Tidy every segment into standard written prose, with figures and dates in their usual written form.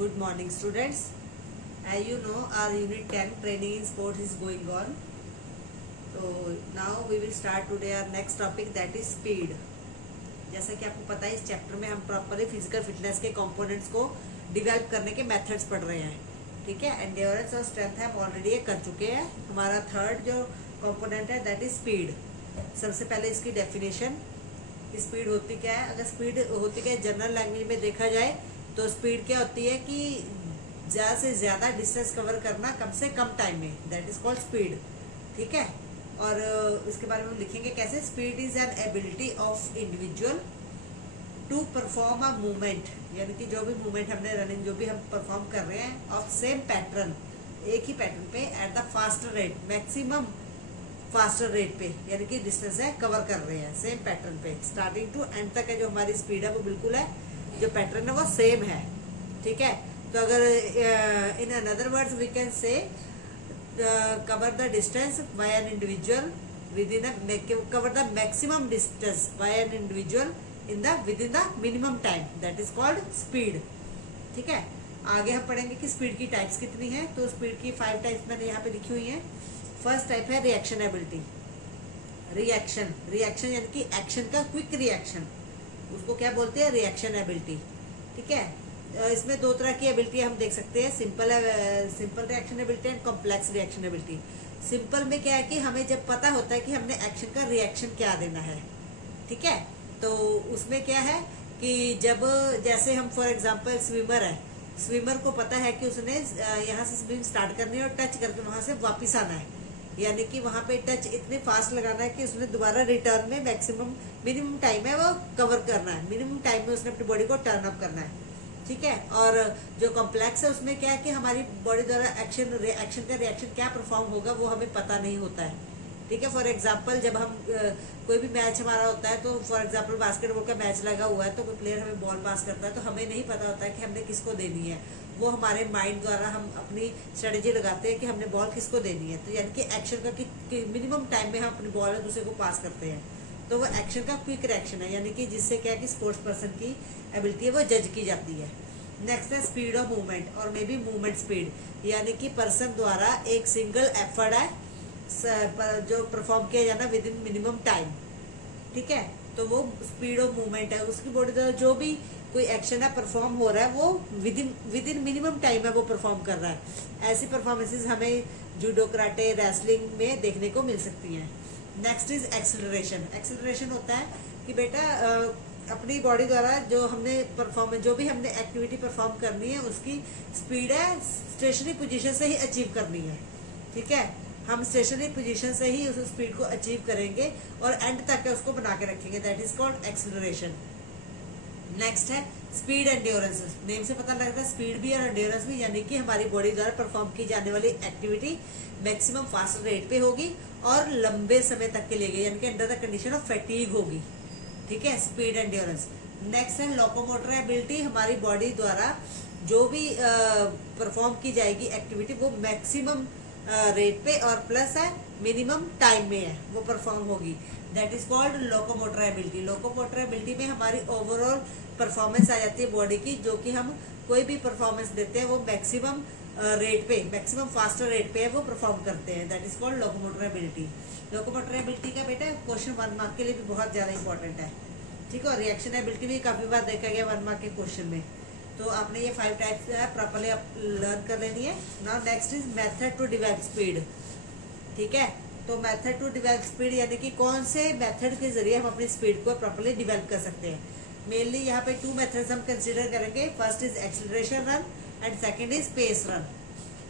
Good morning, students. As you know, our Unit 10 training in sports is going on. So now we will start today our next topic, that is speed. जैसा कि आपको पता है, इस chapter में हम properly physical fitness के components को डिवेल्प करने के मेथड्स पढ़ रहे हैं. ठीक है. एंड्योरेंस और स्ट्रेंथ हम ऑलरेडी कर चुके हैं. हमारा थर्ड जो कंपोनेंट है दैट इज स्पीड. सबसे पहले इसकी डेफिनेशन, स्पीड होती क्या है. अगर स्पीड होती क्या है जनरल लैंग्वेज में देखा जाए तो स्पीड क्या होती है कि ज़्यादा से ज़्यादा डिस्टेंस कवर करना कम से कम टाइम में, दैट इज कॉल्ड स्पीड. ठीक है. और इसके बारे में हम लिखेंगे कैसे. Speed is an ability of individual to perform a movement, यानी कि जो भी मूवमेंट हमने रनिंग जो भी हम परफॉर्म कर रहे हैं ऑफ सेम पैटर्न, एक ही पैटर्न पे at the faster rate, maximum faster rate पे, यानी कि डिस्टेंस है कवर कर रहे हैं सेम पैटर्न पे. स्टार्टिंग टू एंड तक है जो हमारी स्पीड है वो बिल्कुल है, जो पैटर्न है वो सेम है. ठीक है. तो अगर in other words we can say cover the distance by an individual within cover the maximum distance by an individual in the within the minimum time, that is called speed. ठीक है. आगे हम पढ़ेंगे कि स्पीड की types कितनी है. तो स्पीड की 5 टाइप्स मैंने यहाँ पे लिखी हुई है. फर्स्ट टाइप है रिएक्शन एबिलिटी. रिएक्शन यानी कि एक्शन का क्विक रिएक्शन, उसको क्या बोलते हैं, रिएक्शन एबिलिटी. ठीक है. इसमें दो तरह की एबिलिटी हम देख सकते हैं, simple reaction ability and complex reaction ability. Simple में क्या है कि हमें जब पता होता है कि हमने एक्शन का रिएक्शन क्या देना है. ठीक है. तो उसमें क्या है कि जब जैसे हम फॉर एग्जांपल स्विमर है, स्विमर को पता है कि उसने यहाँ से स्विमिंग स्टार्ट करनी है और टच करके वहां से वापस आना है, यानी कि वहां पे टच इतने फास्ट लगाना है कि उसने दोबारा रिटर्न में मिनिमम टाइम है वो कवर करना है, मिनिमम टाइम में उसने अपनी बॉडी को टर्न अप करना है. ठीक है. और जो कॉम्प्लेक्स है उसमें क्या है कि हमारी बॉडी द्वारा एक्शन का रिएक्शन क्या परफॉर्म होगा वो हमें पता नहीं होता है. ठीक है. फॉर एग्जाम्पल जब हम कोई भी मैच हमारा होता है, तो फॉर एग्जाम्पल बास्केटबॉल का मैच लगा हुआ है, तो कोई प्लेयर हमें बॉल पास करता है तो हमें नहीं पता होता है कि हमने किसको देनी है. वो हमारे माइंड द्वारा हम अपनी स्ट्रेटेजी लगाते हैं कि हमने बॉल किसको देनी है. तो यानी कि एक्शन का मिनिमम टाइम में हम अपनी बॉल दूसरे को पास करते हैं, तो वो एक्शन का क्विक रिएक्शन है, यानी कि जिससे क्या है कि स्पोर्ट्स पर्सन की एबिलिटी है वो जज की जाती है. नेक्स्ट है स्पीड ऑफ मूवमेंट और मे बी मूवमेंट स्पीड, यानी कि पर्सन द्वारा एक सिंगल एफर्ट है जो परफॉर्म किया जाना विद इन मिनिमम टाइम. ठीक है. तो वो स्पीड ऑफ मूवमेंट है, उसकी बॉडी द्वारा जो भी कोई एक्शन है परफॉर्म हो रहा है वो विद इन मिनिमम टाइम है वो परफॉर्म कर रहा है. ऐसी परफॉर्मेंसेस हमें जूडो, कराटे, रेसलिंग में देखने को मिल सकती हैं. Next is acceleration. एक्सेलरेशन होता है कि बेटा अपनी बॉडी द्वारा जो भी हमने एक्टिविटी परफॉर्म करनी है उसकी स्पीड है स्टेशनरी पोजीशन से ही अचीव करनी है. ठीक है. हम स्टेशनरी पोजीशन से ही उस स्पीड को अचीव करेंगे और एंड तक उसको बना के रखेंगे, that is called acceleration. Next है स्पीड एंड्योरेंस. नेम से पता लगता है स्पीड भी और एंड्योरेंस भी, यानी कि हमारी बॉडी द्वारा परफॉर्म की जाने वाली एक्टिविटी मैक्सिमम फास्ट रेट पे होगी और लंबे समय तक के लिए, यानी कि under the condition of fatigue होगी. ठीक है. Speed endurance. नेक्स्ट है लोकोमोटर एबिलिटी. हमारी बॉडी द्वारा जो भी परफॉर्म की जाएगी एक्टिविटी वो मैक्सिमम रेट पे और प्लस है मिनिमम टाइम में है वो परफॉर्म होगी, that is called locomotor ability. Locomotor ability में हमारी ओवरऑल परफॉर्मेंस आ जाती है बॉडी की, जो कि हम कोई भी परफॉर्मेंस देते हैं वो मैक्सिमम रेट पे, मैक्सिमम फास्टर रेट पे है वो परफॉर्म करते हैं, that is called locomotor ability. Locomotor ability का बेटा क्वेश्चन 1 मार्क के लिए भी बहुत ज्यादा इंपॉर्टेंट है. ठीक है. और रिएक्शन एबिलिटी भी काफी बार देखा गया 1 मार्क के क्वेश्चन में. तो आपने ये 5 टाइप्स प्रॉपर्ली आप लर्न कर लेनी है. Now next is method to develop speed. ठीक है. तो मेथड टू डिवेल्प स्पीड यानी कि कौन से मेथड के जरिए हम अपनी स्पीड को प्रॉपर्ली डिवेल्प कर सकते हैं. मेनली यहाँ पे 2 मेथड्स हम कंसीडर करेंगे. First is acceleration run and second is pace run.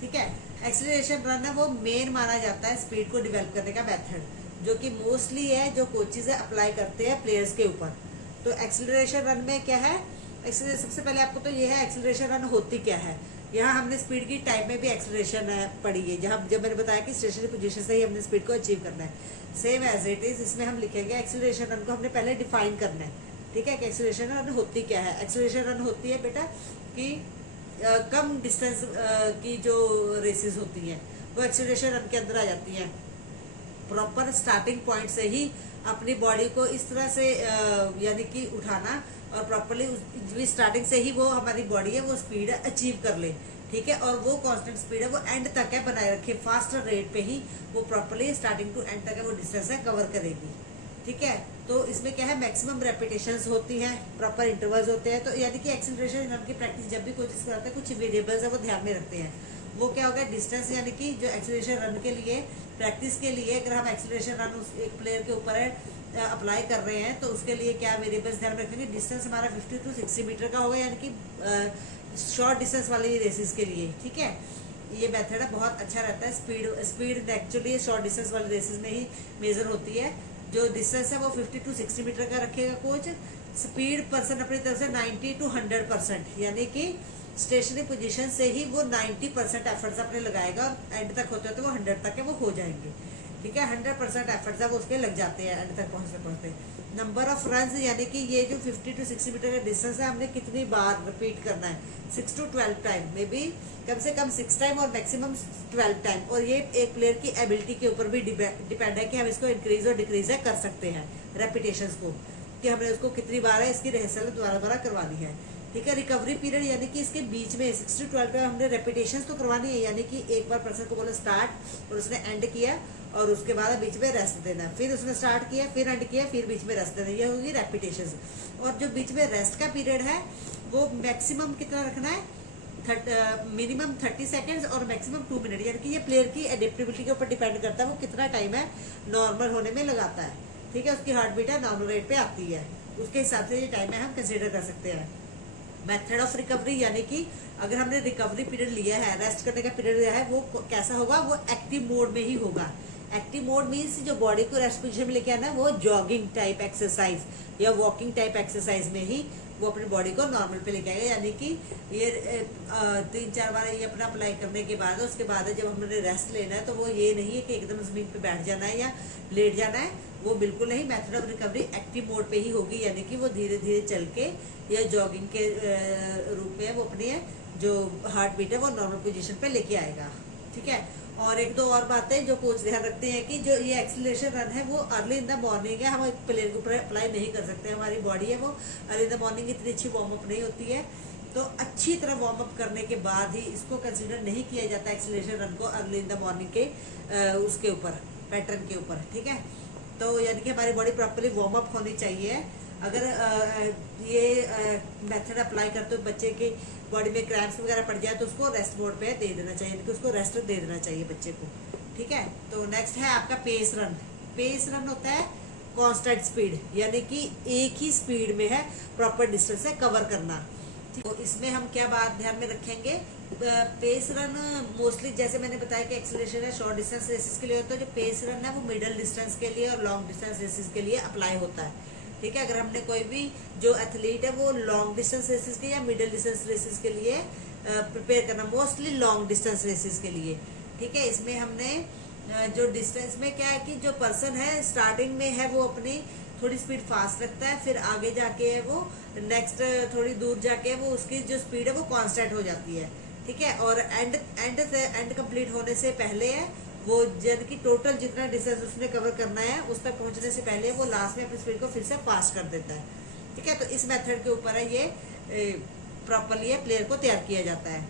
ठीक है. एक्सेलरेशन रन है वो मेन माना जाता है स्पीड को डिवेल्प करने का मेथड, जो कि मोस्टली है जो कोचेज अप्लाई करते हैं प्लेयर्स के ऊपर. तो एक्सेलरेशन रन में क्या है, सबसे पहले आपको तो ये है एक्सेलरेशन रन होती क्या है. यहाँ हमने स्पीड की टाइप में भी एक्सेलरेशन पढ़ी है, जब मैंने बताया कि स्टेशनरी पोजीशन से ही हमने स्पीड को अचीव करना है. सेम एज इट इज इसमें हम लिखेंगे एक्सेलरेशन रन को हमने पहले डिफाइन करना है. ठीक है. कि एक्सेलरेशन रन होती क्या है. एक्सेलरेशन रन होती है बेटा कि कम डिस्टेंस की जो रेसेस होती हैं वो एक्सेलरेशन रन के अंदर आ जाती हैं. प्रॉपर स्टार्टिंग पॉइंट से ही अपनी बॉडी को इस तरह से यानी कि उठाना और प्रॉपरली स्टार्टिंग से ही वो हमारी बॉडी है वो स्पीड अचीव कर ले, ठीक है। और वो कांस्टेंट स्पीड है वो एंड तक है बनाए रखे, फास्टर रेट पे ही वो प्रॉपरली स्टार्टिंग टू एंड तक है वो डिस्टेंस है कवर करेगी, ठीक है। तो इसमें क्या है, मैक्सिमम रेपिटेशंस होती हैं, प्रॉपर इंटरवल्स होते हैं। तो यानी कि एक्सेलरेशन रन की प्रैक्टिस जब भी कोचिंग कराते हैं कुछ वेरिएबल्स है वो ध्यान में रखते हैं। वो क्या होगा, डिस्टेंस यानी कि जो एक्सेलरेशन रन के लिए प्रैक्टिस के लिए अगर हम एक्सेलरेशन रन एक प्लेयर के ऊपर है अप्लाई कर रहे हैं तो उसके लिए क्या वेरिएबल्स ध्यान में रखेंगे। डिस्टेंस हमारा 50 to 60 मीटर का होगा, यानी कि शॉर्ट डिस्टेंस वाली रेसेस के लिए, ठीक है। ये मेथड है बहुत अच्छा रहता है। स्पीड एक्चुअली शॉर्ट डिस्टेंस वाली रेसेस में ही मेजर होती है। जो डिस्टेंस है वो 50 to 60 मीटर का रखेगा कोच। स्पीड पर्सन अपनी तरफ से 90 to 100%, यानी कि स्टेशनरी पोजीशन से ही वो 90% एफर्ट्स अपने लगाएगा और एंड तक होते होते वो 100 तक है वो हो जाएंगे, ठीक है। 100% एफर्ट्स है वो उसके लग जाते हैं एंड तक पहुंचते पहुंचते। नंबर ऑफ रन यानी कि ये जो 50 to 60 मीटर का डिस्टेंस है हमने कितनी बार रिपीट करना है, 6 to 12 टाइम, मे बी कम से कम 6 टाइम और मैक्सिमम 12 टाइम। और ये एक प्लेयर की एबिलिटी के ऊपर भी डिपेंड है कि हम इसको इंक्रीज और डिक्रीज है कर सकते हैं रेपिटेशंस को, कि हमने उसको कितनी बार है इसकी रिहर्सल दोबारा करवानी है, ठीक है। रिकवरी पीरियड यानी कि इसके बीच में 6 to 12 टाइम हमने रेपिटेशंस तो करवानी है, यानी कि एक बार पर्सन को बोला स्टार्ट और उसने एंड किया और उसके बाद बीच में रेस्ट देना, फिर उसने स्टार्ट किया फिर एंड किया फिर बीच में रेस्ट देना, ये होगी रेपिटेशंस। और जो बीच में रेस्ट का पीरियड है वो मैक्सिमम कितना रखना है, मिनिमम 30 सेकेंड्स और मैक्सिमम 2 मिनट, यानी कि ये प्लेयर की एडेप्टेबिलिटी के ऊपर डिपेंड करता है वो कितना टाइम है नॉर्मल होने में लगाता है, ठीक है। उसकी हार्ट बीट है नॉर्मल रेट पे आती है, उसके हिसाब से ये टाइम है हम कंसिडर कर सकते हैं। मेथड ऑफ रिकवरी यानी कि अगर हमने रिकवरी पीरियड लिया है, रेस्ट करने का पीरियड लिया है, वो कैसा होगा, वो एक्टिव मोड में ही होगा। एक्टिव मोड मीन्स जो बॉडी को रेस्ट पोजीशन में लेके आना है वो जॉगिंग टाइप एक्सरसाइज या वॉकिंग टाइप एक्सरसाइज में ही वो अपनी बॉडी को नॉर्मल पे लेके आएगा। यानी कि ये 3-4 बार ये अपना अप्लाई करने के बाद उसके बाद जब हमने रेस्ट लेना है तो वो ये नहीं है कि एकदम जमीन पे बैठ जाना है या लेट जाना है, वो बिल्कुल नहीं। Method of recovery active mode पे ही होगी, यानी कि वो धीरे धीरे चल के या जॉगिंग के रूप में वो अपनी जो हार्ट बीट है वो नॉर्मल पोजीशन पे लेके आएगा, ठीक है। और एक दो और बातें जो कोच ध्यान रखते हैं कि जो ये एक्सीलरेशन रन है वो अर्ली इन द मॉर्निंग है, हम एक प्लेयर के ऊपर अप्लाई नहीं कर सकते। हमारी बॉडी है वो अर्ली इन द मॉर्निंग इतनी अच्छी वार्म अप नहीं होती है, तो अच्छी तरह वार्म अप करने के बाद ही इसको कंसिडर नहीं किया जाता एक्सीलरेशन रन को अर्ली इन द मॉर्निंग के उसके ऊपर पैटर्न के ऊपर, ठीक है। तो यानी कि हमारी बॉडी प्रॉपरली वार्म अप होनी चाहिए। अगर ये मेथड अप्लाई करते हो बच्चे की बॉडी में क्रैम्प्स वगैरह पड़ जाए तो उसको रेस्ट मोड पे दे देना चाहिए, यानी कि उसको रेस्ट दे देना चाहिए बच्चे को, ठीक है। तो नेक्स्ट है आपका पेस रन। पेस रन होता है कांस्टेंट स्पीड, यानी कि एक ही स्पीड में है प्रॉपर डिस्टेंस है कवर करना। तो इसमें हम क्या बात ध्यान में रखेंगे, पेस रन मोस्टली जैसे मैंने बताया कि एक्सेलरेशन है शॉर्ट डिस्टेंस रेसेस के लिए होता है, जो पेस रन है वो मिडिल डिस्टेंस के लिए और लॉन्ग डिस्टेंस रेसेस के लिए अप्लाई होता है, ठीक है। अगर हमने कोई भी जो एथलीट है वो लॉन्ग डिस्टेंस रेसेस के या मिडिल डिस्टेंस रेसेस के लिए प्रिपेयर करना, मोस्टली लॉन्ग डिस्टेंस रेसेस के लिए, ठीक है। इसमें हमने जो डिस्टेंस में क्या है कि जो पर्सन है स्टार्टिंग में है वो अपनी थोड़ी स्पीड फास्ट रखता है, फिर आगे जाके वो नेक्स्ट थोड़ी दूर जाके वो उसकी जो स्पीड है वो कांस्टेंट हो जाती है, ठीक है। और एंड कंप्लीट होने से पहले है वो जन की टोटल जितना डिस्टेंस उसने कवर करना है उस तक पहुंचने से पहले वो लास्ट में अपनी स्पीड को फिर से फास्ट कर देता है, ठीक है। तो इस मेथड के ऊपर है ये प्रॉपरली प्लेयर को तैयार किया जाता है।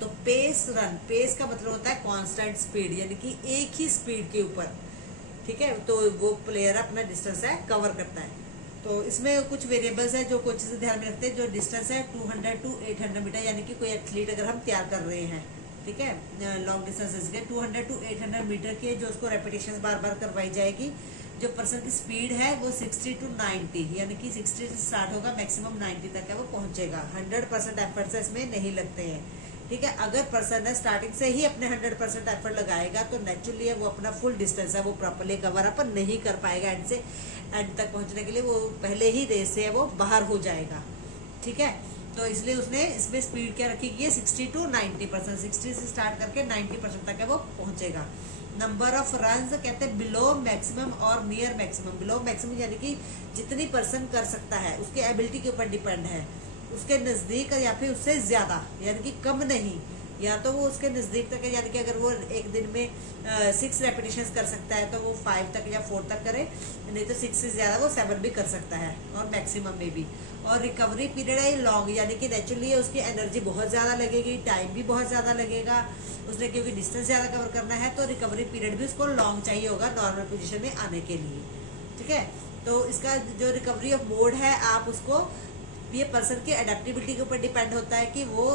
तो पेस रन, पेस का मतलब होता है कांस्टेंट स्पीड, यानी कि एक ही स्पीड के ऊपर, ठीक है। तो वो प्लेयर अपना डिस्टेंस है कवर करता है। तो इसमें कुछ वेरिएबल्स है जो कोचेस ध्यान में रखते हैं। जो डिस्टेंस है 200 to 800 मीटर, यानी कि कोई एथलीट अगर हम तैयार कर रहे हैं, ठीक है, लॉन्ग डिस्टेंसेस के 200 to 800 मीटर के जो उसको रेपिटेशन बार बार करवाई जाएगी। जो पर्सन की स्पीड है वो 60 to 90, यानी कि 60 से स्टार्ट होगा मैक्सिमम 90 तक है वो पहुंचेगा। 100% एफर्ट्स इसमें नहीं लगते हैं, ठीक है। अगर पर्सन है स्टार्टिंग से ही अपने 100% एफर्ट लगाएगा तो नेचुरली है वो अपना फुल डिस्टेंस है वो प्रॉपरली कवर अप नहीं कर पाएगा, एंड से एंड तक पहुंचने के लिए वो पहले ही रेस से है वो बाहर हो जाएगा, ठीक है। तो इसलिए उसने इसमें स्पीड क्या रखी है 60 to 90%, 60 से स्टार्ट करके 90% तक है वो पहुंचेगा। नंबर ऑफ रन्स कहते हैं बिलो मैक्सिमम और नियर मैक्सिमम। बिलो मैक्सिमम यानी कि जितनी पर्सन कर सकता है उसके एबिलिटी के ऊपर डिपेंड है, उसके नजदीक या फिर उससे ज्यादा, यानी कि कम नहीं, या तो वो उसके नज़दीक तक है, यानी कि अगर वो एक दिन में 6 रेपिटेशंस कर सकता है तो वो 5 तक या 4 तक करे, नहीं तो 6 से ज़्यादा वो 7 भी कर सकता है, और मैक्सिमम में भी। और रिकवरी पीरियड है लॉन्ग, यानी कि नेचुरली उसकी एनर्जी बहुत ज़्यादा लगेगी, टाइम भी बहुत ज़्यादा लगेगा उसने, क्योंकि डिस्टेंस ज़्यादा कवर करना है, तो रिकवरी पीरियड भी उसको लॉन्ग चाहिए होगा नॉर्मल पोजीशन में आने के लिए। ठीक है, तो इसका जो रिकवरी ऑफ मोड है, आप उसको, ये पर्सन की अडेप्टेबिलिटी के ऊपर डिपेंड होता है कि वो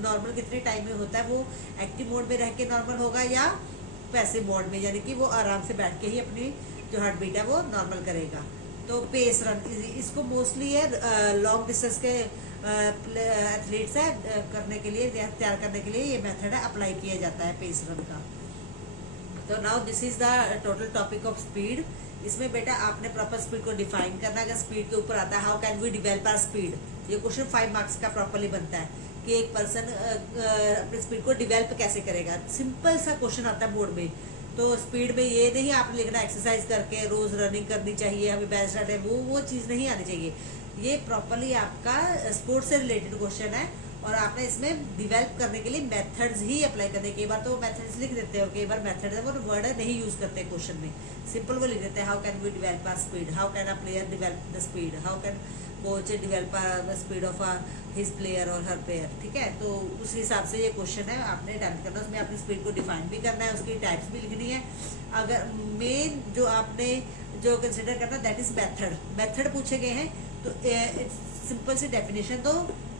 नॉर्मल कितने टाइम में होता है, वो एक्टिव मोड में रह के नॉर्मल होगा या पैसिव मोड में, यानी कि वो आराम से बैठ के ही अपनी जो हार्ट बीट है वो नॉर्मल करेगा। तो पेस रन, इसको मोस्टली है लॉन्ग डिस्टेंस के एथलीट्स है करने के लिए, तैयार करने के लिए ये मेथड है अप्लाई किया जाता है पेस रन का। तो now this is the total topic of speed. इसमें बेटा आपने प्रॉपर स्पीड को डिफाइन करना है। अगर स्पीड के ऊपर आता है how can we develop our speed, ये क्वेश्चन 5 मार्क्स का प्रॉपरली बनता है कि एक पर्सन अपनी स्पीड को डिवेल्प कैसे करेगा। सिंपल सा क्वेश्चन आता है बोर्ड में। तो स्पीड में ये नहीं आपने लिखना एक्सरसाइज करके रोज रनिंग करनी चाहिए, हमें बैच स्टार्ट है, वो चीज़ नहीं आनी चाहिए। ये प्रॉपरली आपका स्पोर्ट्स से रिलेटेड क्वेश्चन है, और आपने इसमें डिवेल्प करने के लिए मेथड्स ही अप्लाई करने। कई बार तो मेथड्स लिख देते हैं और कई बार मेथड है वो वर्ड नहीं यूज करते क्वेश्चन में, सिंपल वो लिख देते हैं how can we develop our speed, how can a player develop the speed, how can coach develop the speed of his player और हर प्लेयर। ठीक है, तो उस हिसाब से ये क्वेश्चन है, आपने अटेम्प्ट करना, उसमें अपनी स्पीड को डिफाइन भी करना है, उसकी टाइप्स भी लिखनी है। अगर मेन जो आपने जो कंसिडर करना दैट इज मेथड पूछे गए हैं, तो सिंपल सी डेफिनेशन दो,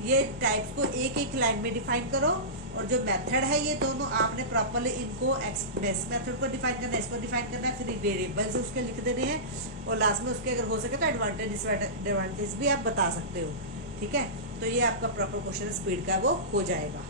ये टाइप्स को एक एक लाइन में डिफाइन करो, और जो मेथड है ये दोनों आपने प्रॉपरली इनको एक्सप्रेस मेथड को डिफाइन करना है, इसको डिफाइन करना है, फिर वेरिएबल्स उसके लिख देने हैं, और लास्ट में उसके अगर हो सके तो एडवांटेज डिसएडवांटेज भी आप बता सकते हो। ठीक है, तो ये आपका प्रॉपर क्वेश्चन स्पीड का वो हो जाएगा।